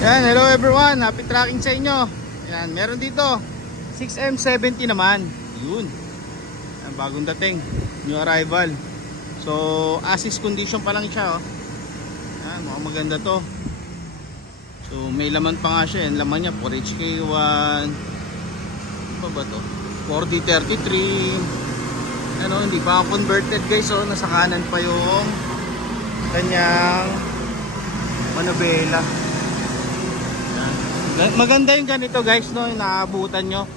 Yan, hello everyone, happy tracking sa inyo. Yan, meron dito 6M70 naman. Yun. Yan, bagong dating, new arrival. So, assist condition pa lang siya, oh. Yan, mukhang maganda to. So, may laman pa nga siya. Yan, laman niya 4HK1. Ano pa ba to? 4D33. Ano, hindi pa converted guys, oh. Nasa kanan pa yung kanyang manubela. Maganda yung ganito guys, no, yung naabutan nyo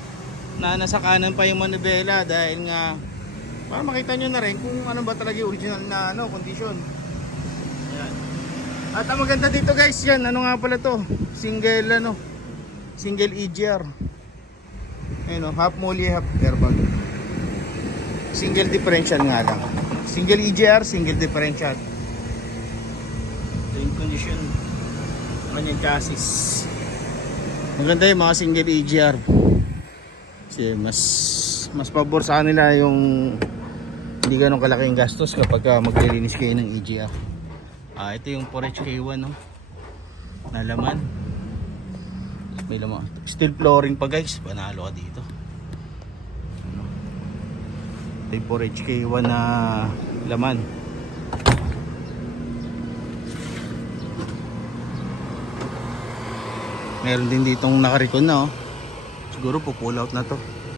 na nasa kanan pa yung manubela dahil nga para makita nyo na rin kung ano ba talaga yung original na kondisyon. Ayan. At ang maganda dito guys, yan, ano nga pala to, single EGR. Ayun, half molly, half airbag. Single differential nga lang. Single EGR, single differential. Ito yung condition ng chassis. Maganda yung mga single EGR kasi mas pabor sa kanila yung hindi ganun kalaking gastos kapag maglilinis kayo ng EGR. Ito yung 4HK1, no? Na laman, may laman, steel flooring pa guys, panalo ka dito. Ito yung 4HK1 na laman. Meron din ditong naka-recon na, oh. Siguro po pull out na to.